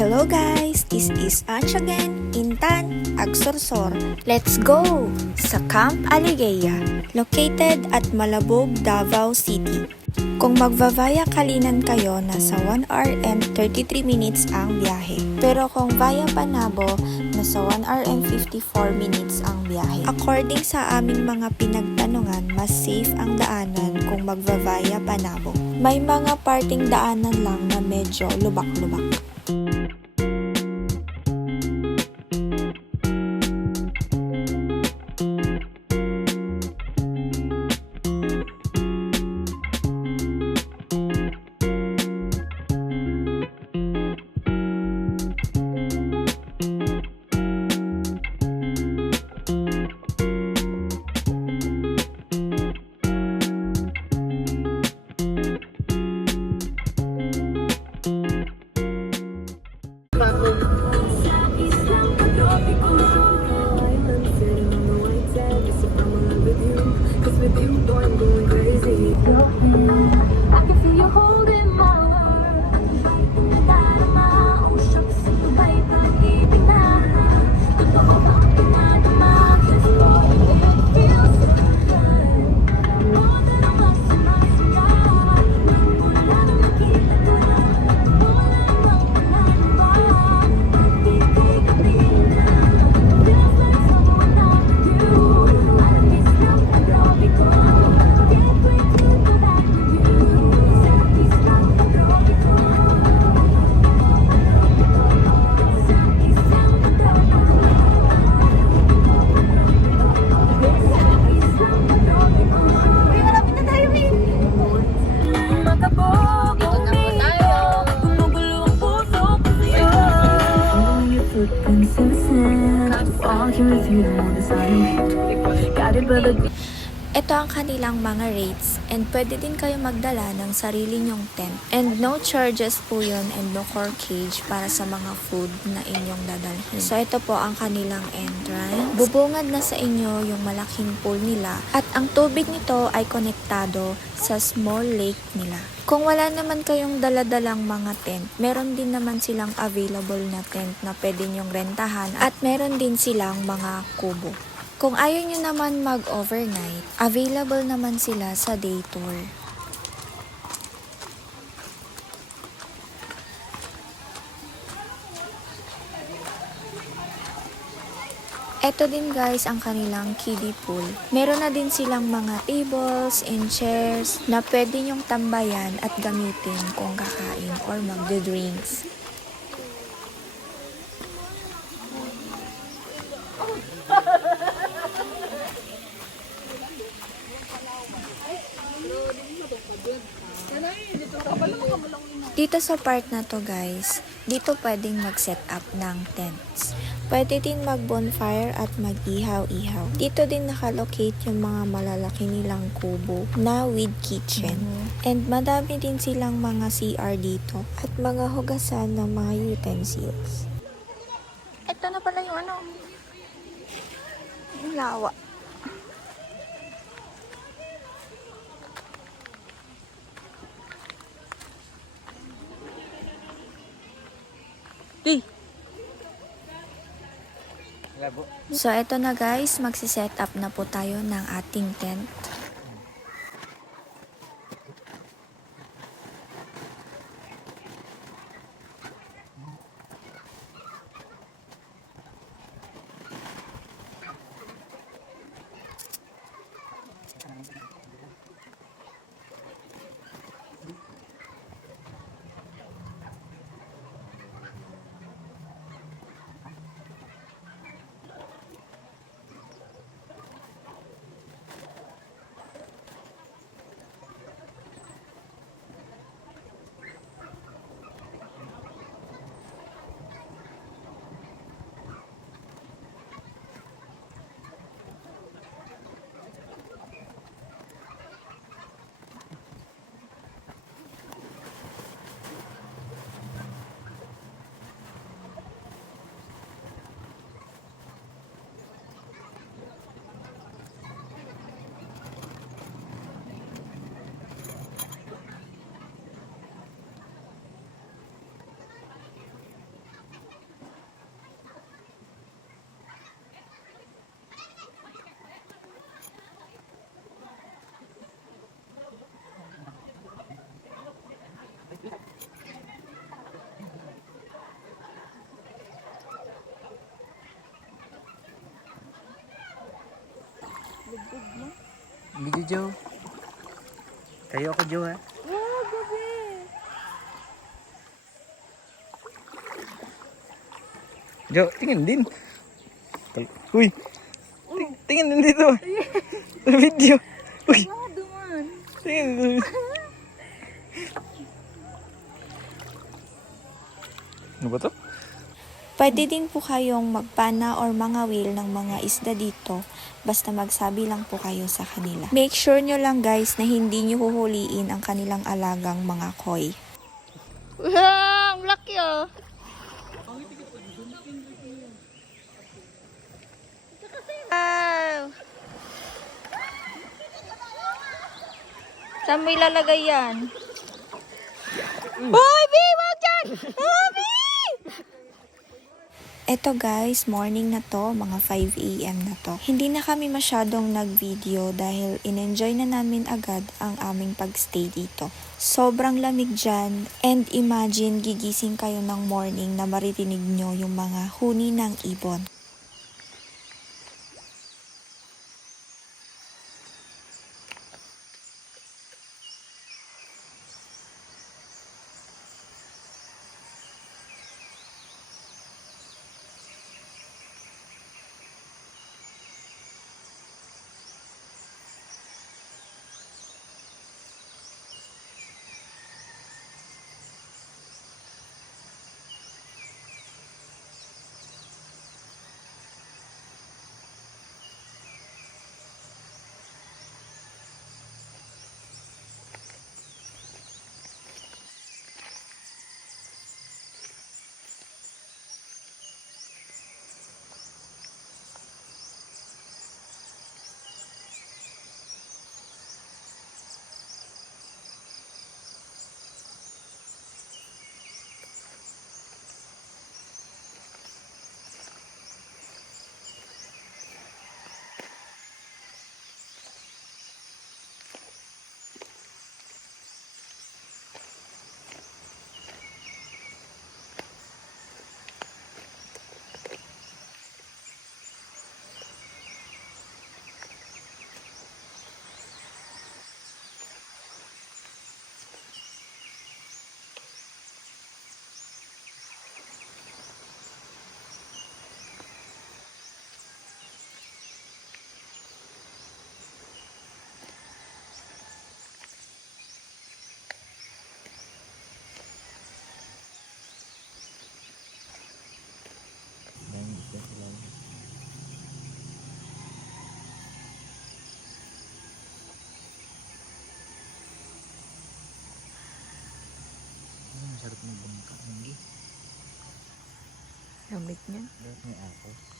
Hello guys! This is Ange again, Intan, Agsorsor. Let's go! Sa Camp Aligaya, located at Malabog, Davao City. Kung magva-via Kalinan kayo, nasa 1 hour and 33 minutes ang biyahe. Pero kung via Panabo, nasa 1 hour and 54 minutes ang biyahe. According sa aming mga pinagtanungan, mas safe ang daanan kung magva-via Panabo. May mga parting daanan lang na medyo lubak-lubak. Ito ang kanilang mga rates and pwede din kayo magdala ng sarili nyong tent. And no charges po yun and no corkage para sa mga food na inyong dadalhin. So ito po ang kanilang entrance. Bubungad na sa inyo yung malaking pool nila at ang tubig nito ay konektado sa small lake nila. Kung wala naman kayong daladalang mga tent, meron din naman silang available na tent na pwede nyong rentahan at meron din silang mga kubo. Kung ayaw nyo naman mag-overnight, available naman sila sa day tour. Ito din guys ang kanilang kiddie pool. Meron na din silang mga tables and chairs na pwede nyong tambayan at gamitin kung kakain or magde-drinks. Dito sa part na to guys, dito pwedeng mag-set up ng tents. Pwede din mag-bonfire at mag-ihaw-ihaw. Dito din nakalocate yung mga malalaki nilang kubo na with kitchen. And madami din silang mga CR dito at mga hugasan ng mga utensils. Ito na pala yung yung lawa. So, ito na guys, magsiset up na po tayo ng ating tent. Video Jo. Tayo ako Jo ha. Wow, gabi! Jo, tingin din. Uy. Tingin din dito. Video. Uy. Duman. Tingin din. Ano ba to? Pwede din po kayong magpana or mangawil ng mga isda dito, basta magsabi lang po kayo sa kanila. Make sure nyo lang guys na hindi nyo huhuliin ang kanilang alagang mga koi. Wow, laki oh! Wow! Saan mo ilalagay yan? Hoy, B! Wag dyan! Mami! Eto guys, morning na to, mga 5 AM na to. Hindi na kami masyadong nag-video dahil in-enjoy na namin agad ang aming pagstay dito. Sobrang lamig dyan, and imagine gigising kayo ng morning na maririnig nyo yung mga huni ng ibon. Sarap ng bangka. Lamig niya. May ako.